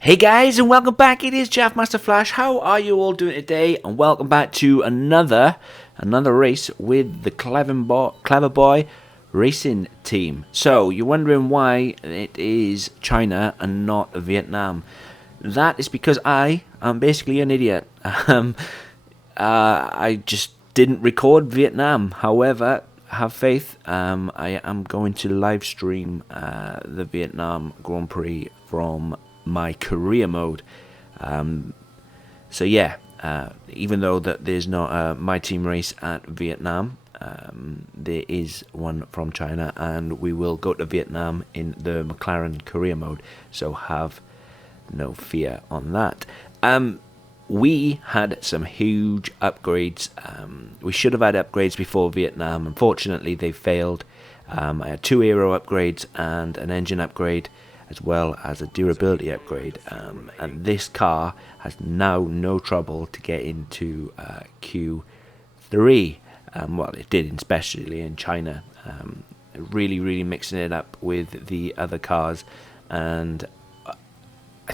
Hey guys, and welcome back. It is Jeff Master Flash. How are you all doing today? And welcome back to another race with the CleverBoy Racing Team. So you're wondering why it is China and not Vietnam? That is because I am basically an idiot. I just didn't record Vietnam. However, have faith. I am going to live stream the Vietnam Grand Prix from my career mode. So yeah, even though that there's not a my team race at Vietnam, there is one from China, and we will go to Vietnam in the McLaren career mode. So have no fear on that. We had some huge upgrades. We should have had upgrades before Vietnam. Unfortunately, they failed. I had 2 aero upgrades and an engine upgrade, as well as a durability upgrade. And this car has now no trouble to get into Q3. Well, it did, especially in China. Really mixing it up with the other cars. And I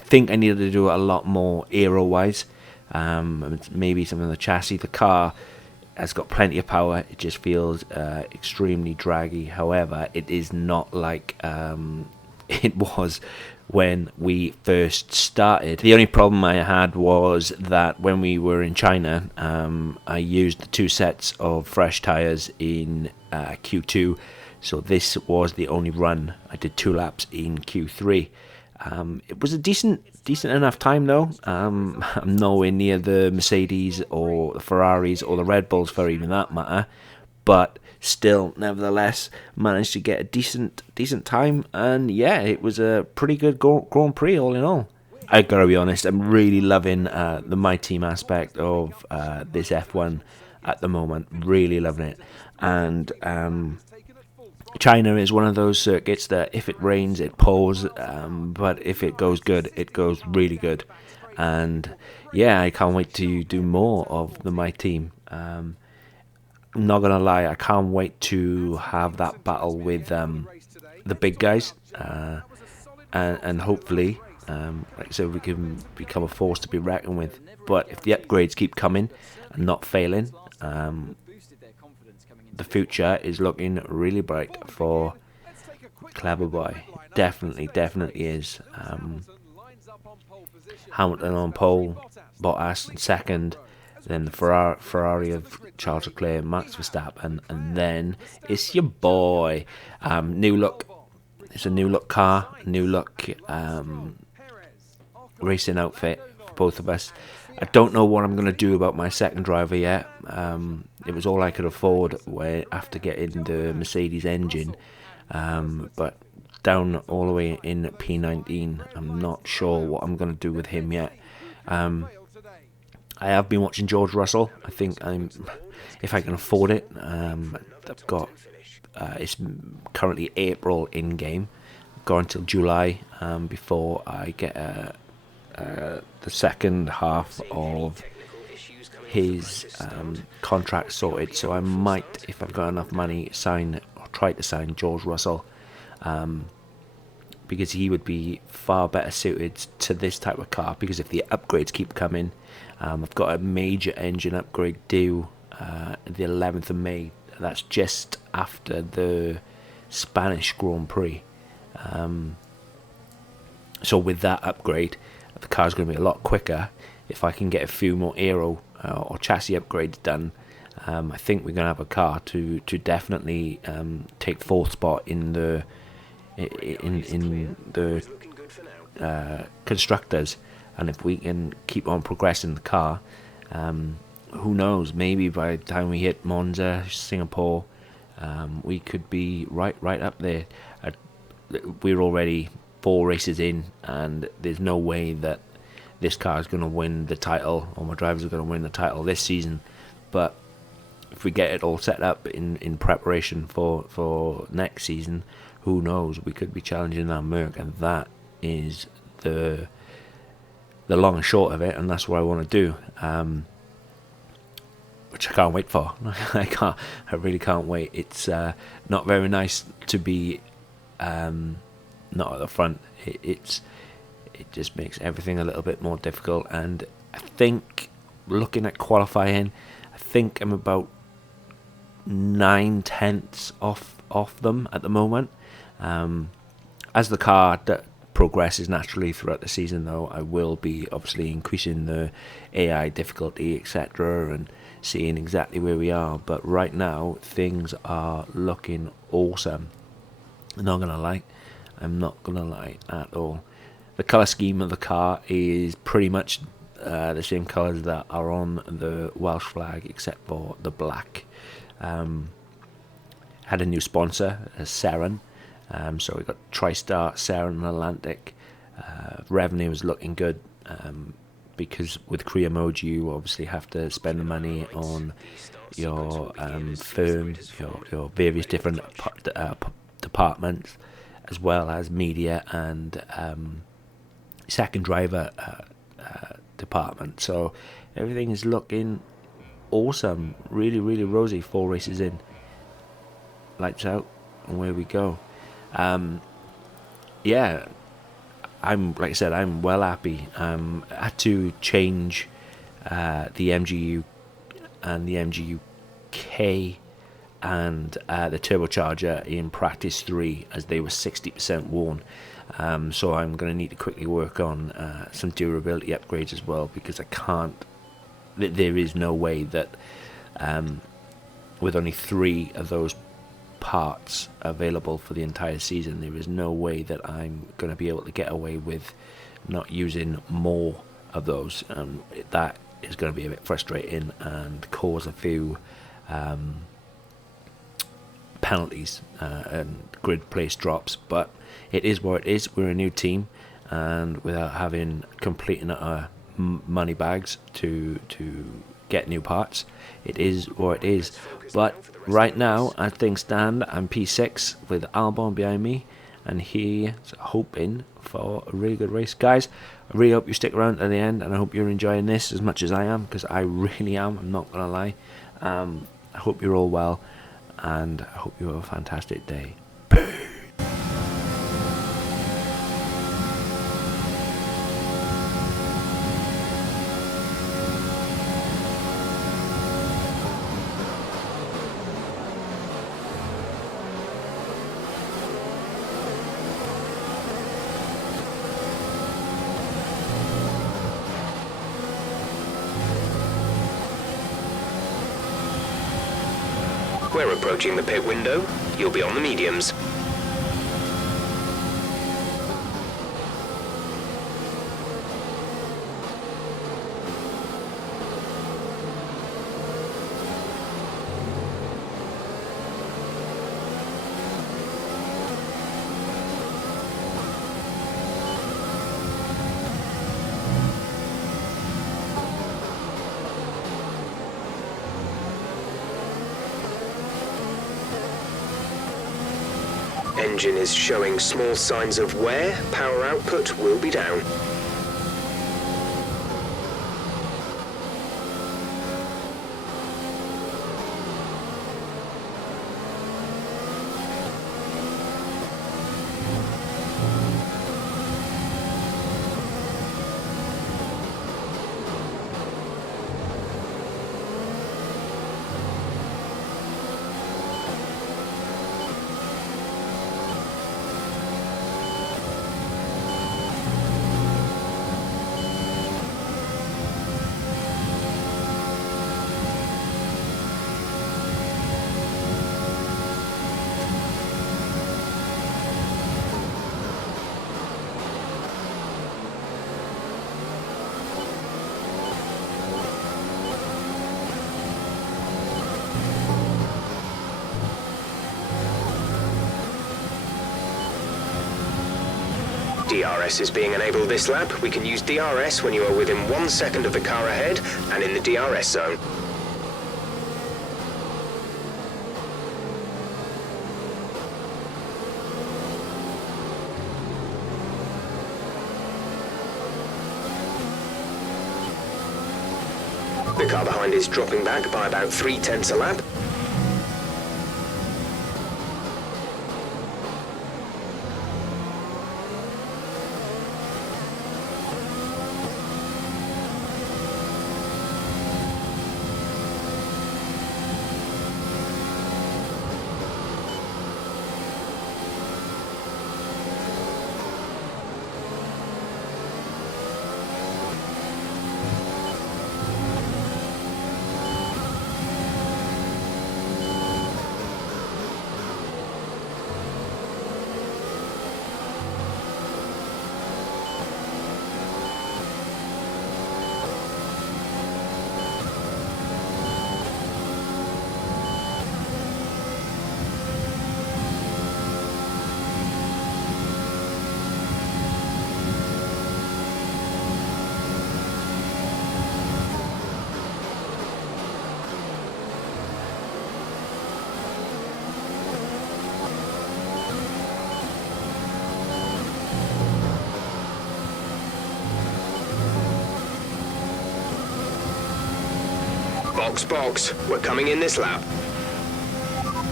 think I needed to do a lot more aero-wise. Maybe some of the chassis. The car has got plenty of power. It just feels extremely draggy. However, it is not like it was when we first started. The only problem I had was that when we were in China, I used the 2 sets of fresh tyres in Q2, so this was the only run. I did 2 laps in Q3. It was a decent enough time though. I'm nowhere near the Mercedes or the Ferraris or the Red Bulls for even that matter, but still, nevertheless, managed to get a decent time, and yeah, it was a pretty good Grand Prix all in all. I gotta be honest, I'm really loving the my team aspect of this F1 at the moment. Really loving it, and China is one of those circuits that if it rains, it pours, but if it goes good, it goes really good. And yeah, I can't wait to do more of the my team. I'm not gonna lie, I can't wait to have that battle with the big guys, and hopefully, so we can become a force to be reckoned with. But if the upgrades keep coming and not failing, the future is looking really bright for CleverBoy. Definitely is. Hamilton on pole, Bottas in second, then the Ferrari of Charles Leclerc, Max Verstappen, and then it's your boy. New look. It's a new look car, new look racing outfit for both of us. I don't know what I'm going to do about my second driver yet. It was all I could afford after getting the Mercedes engine. But down all the way in P19, I'm not sure what I'm going to do with him yet. I have been watching George Russell. I think if I can afford it. I've got it's currently April in game. I've got until July before I get the second half of his contract sorted. So I might, if I've got enough money, try to sign George Russell, because he would be far better suited to this type of car. Because if the upgrades keep coming, I've got a major engine upgrade due the 11th of May. That's just after the Spanish Grand Prix. So with that upgrade, the car's going to be a lot quicker. If I can get a few more aero or chassis upgrades done, I think we're going to have a car to definitely take 4th spot in the constructors. And if we can keep on progressing the car, who knows? Maybe by the time we hit Monza, Singapore, we could be right up there. We're already 4 races in, and there's no way that this car is going to win the title, or my drivers are going to win the title this season. But if we get it all set up in preparation for next season, who knows? We could be challenging that Merc, and that is the long and short of it, and that's what I want to do. Which I can't wait for. I really can't wait. It's not very nice to be not at the front. it just makes everything a little bit more difficult. And I think, looking at qualifying, I think I'm about 9/10 off them at the moment. As the car progresses naturally throughout the season, though, I will be obviously increasing the AI difficulty, etc., and seeing exactly where we are. But right now, things are looking awesome. I'm not gonna lie. I'm not gonna lie at all. The color scheme of the car is pretty much the same colors that are on the Welsh flag, except for the black. Had a new sponsor, Seren. So we got TriStar, Seren, and Atlantic. Revenue is looking good, because with career mode you obviously have to spend the money on your firm, your various different departments, as well as media and second driver department. So everything is looking awesome, really, really rosy. 4 races in, lights out, and where we go. Yeah, like I said, I'm well happy. I had to change the MGU and the MGU-K and the turbocharger in practice 3, as they were 60% worn. So I'm going to need to quickly work on some durability upgrades as well, because I can't. There is no way that with only 3 of those parts available for the entire season, there is no way that I'm going to be able to get away with not using more of those. That is going to be a bit frustrating and cause a few penalties and grid place drops, but it is what it is. We're a new team, and without having complete and utter money bags to get new parts, it is what it is. But right now, as things stand, I'm P6 with Albon behind me, and he's hoping for a really good race. Guys, I really hope you stick around to the end, and I hope you're enjoying this as much as I am, because I really am. I'm not going to lie. I hope you're all well, and I hope you have a fantastic day. We're approaching the pit window. You'll be on the mediums. Engine is showing small signs of wear. Power output will be down. DRS is being enabled this lap. We can use DRS when you are within 1 second of the car ahead and in the DRS zone. The car behind is dropping back by about 3/10 a lap. Box. We're coming in this lap.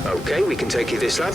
Okay, we can take you this lap.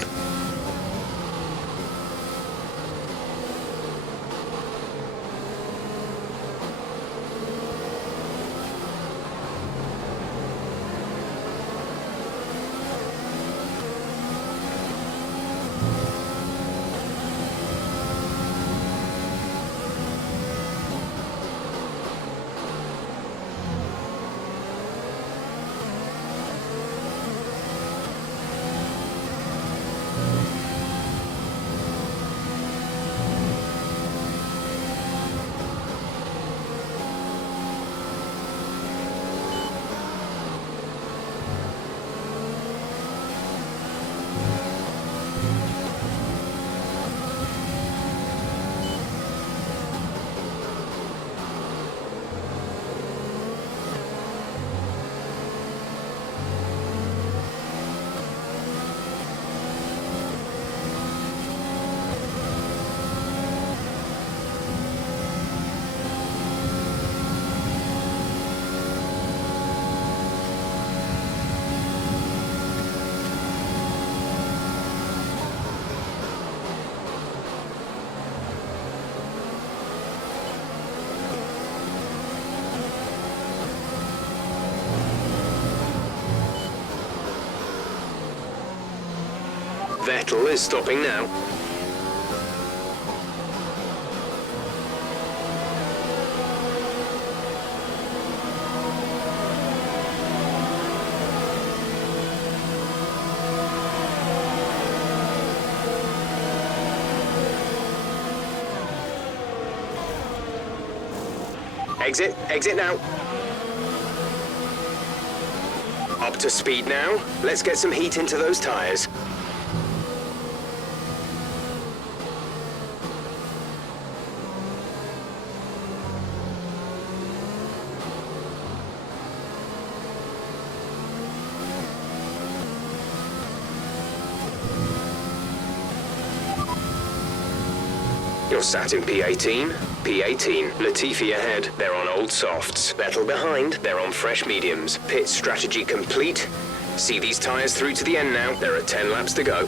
Vettel is stopping now. Exit now. Up to speed now. Let's get some heat into those tires. You're sat in P18. P18, Latifi ahead, they're on old softs. Vettel behind, they're on fresh mediums. Pit strategy complete. See these tyres through to the end now. There are 10 laps to go.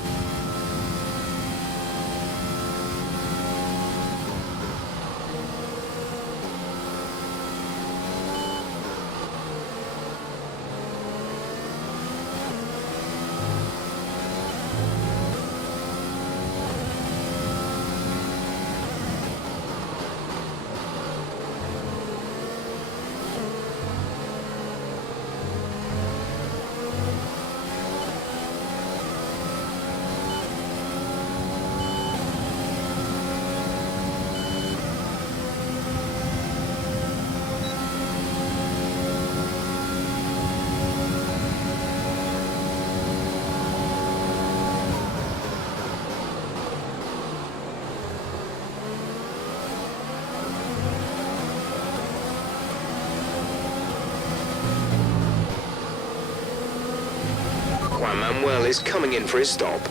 Manuel is coming in for his stop.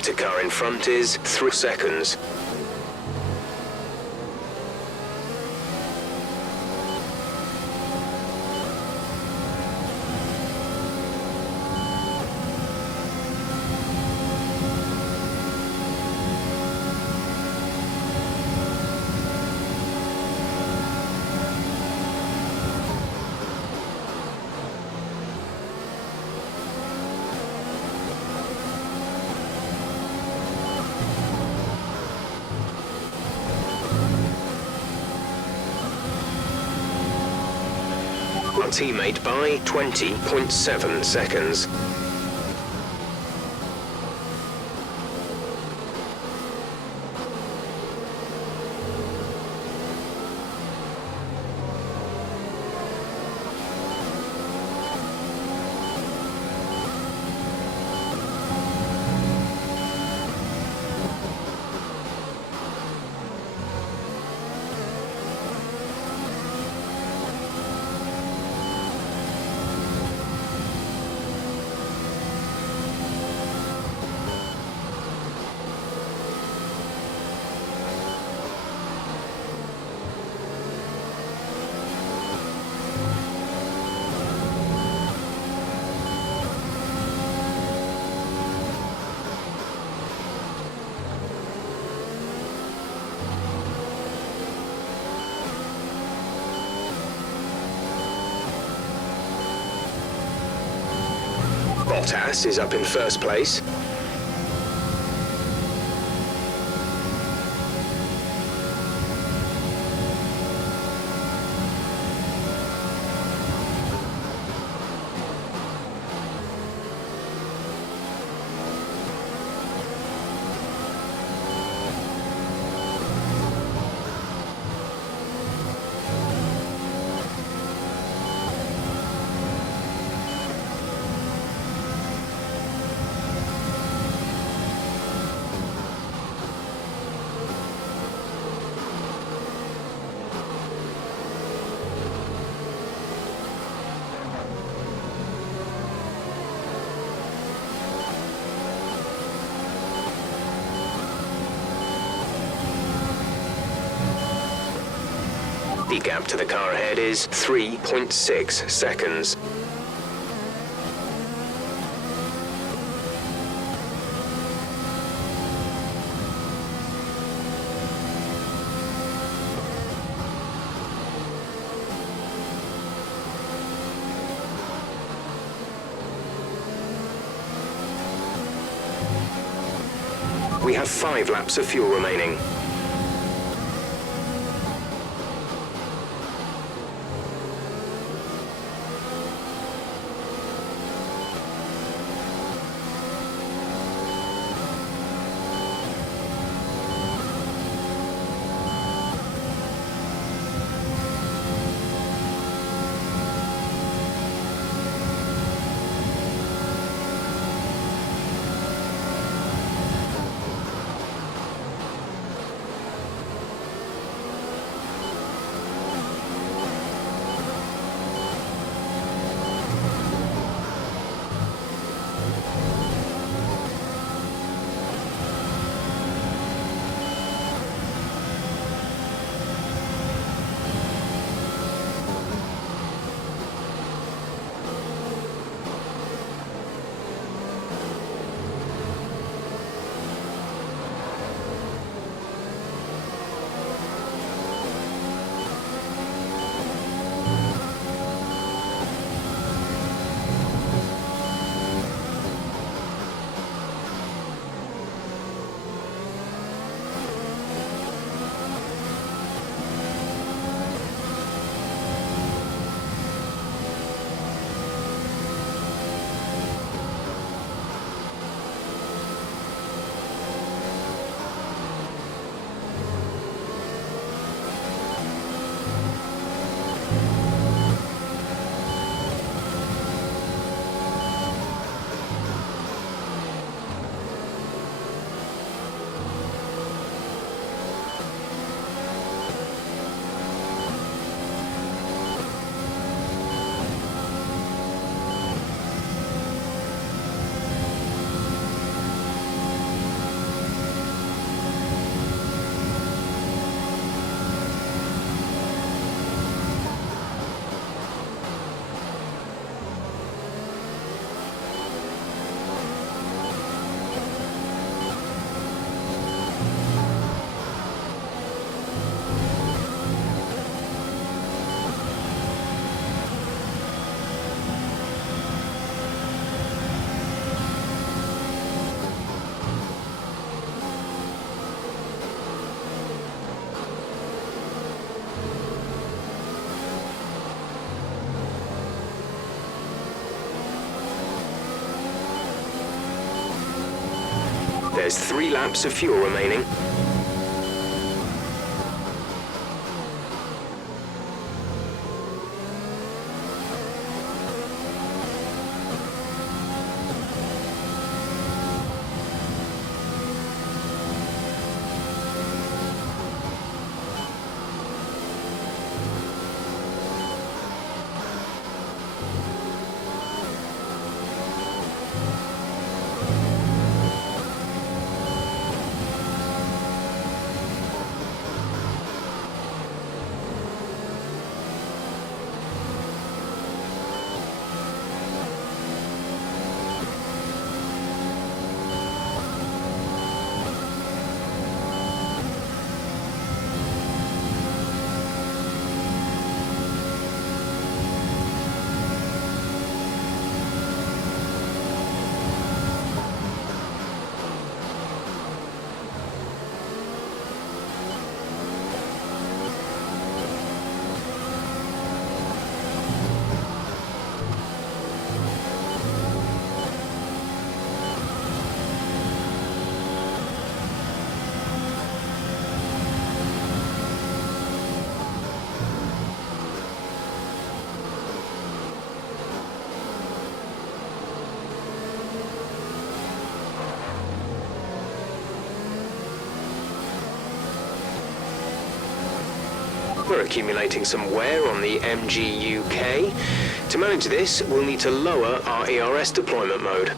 gap to car in front is 3 seconds. Our teammate by 20.7 seconds. Bottas is up in first place. The gap to the car ahead is 3.6 seconds. We have 5 laps of fuel remaining. There's 3 laps of fuel remaining. We're accumulating some wear on the MGUK. To manage this, we'll need to lower our ERS deployment mode.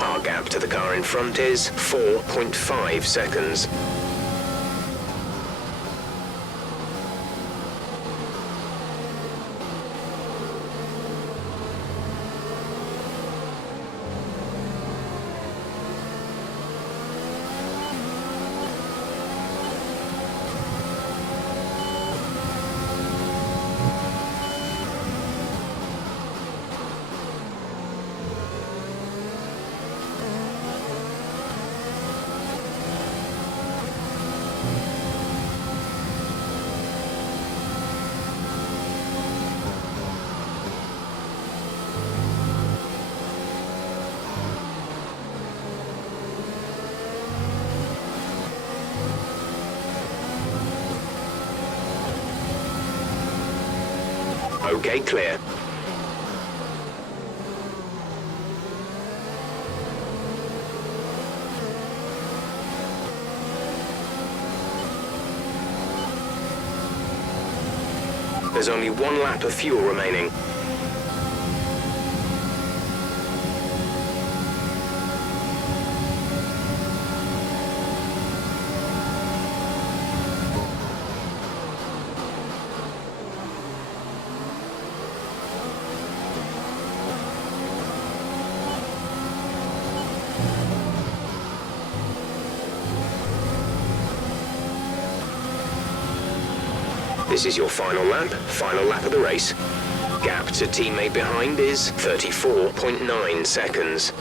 Our gap to the car in front is 4.5 seconds. Okay, clear. There's only 1 lap of fuel remaining. This is your final lap of the race. Gap to teammate behind is 34.9 seconds.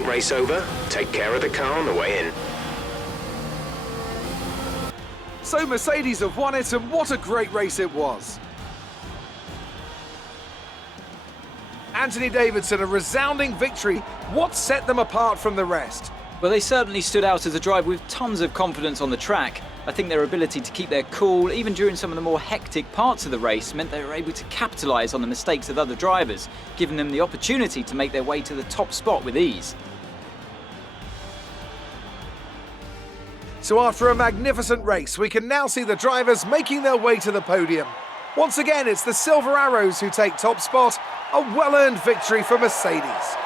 Don't race over. Take care of the car on the way in. So Mercedes have won it, and what a great race it was. Anthony Davidson, a resounding victory. What set them apart from the rest? Well, they certainly stood out as a drive with tons of confidence on the track. I think their ability to keep their cool, even during some of the more hectic parts of the race, meant they were able to capitalise on the mistakes of other drivers, giving them the opportunity to make their way to the top spot with ease. So after a magnificent race, we can now see the drivers making their way to the podium. Once again, it's the Silver Arrows who take top spot, a well-earned victory for Mercedes.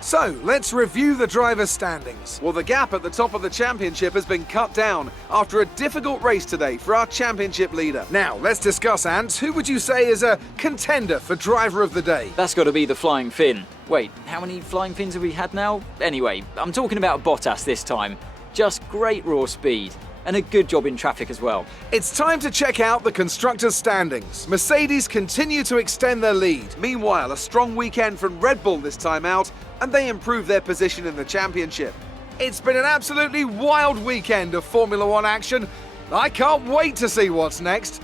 So, let's review the drivers' standings. Well, the gap at the top of the championship has been cut down after a difficult race today for our championship leader. Now, let's discuss, Ant. Who would you say is a contender for driver of the day? That's got to be the Flying Finn. Wait, how many Flying Fins have we had now? Anyway, I'm talking about Bottas this time. Just great raw speed. And a good job in traffic as well. It's time to check out the constructors' standings. Mercedes continue to extend their lead. Meanwhile, a strong weekend from Red Bull this time out, and they improve their position in the championship. It's been an absolutely wild weekend of Formula One action. I can't wait to see what's next.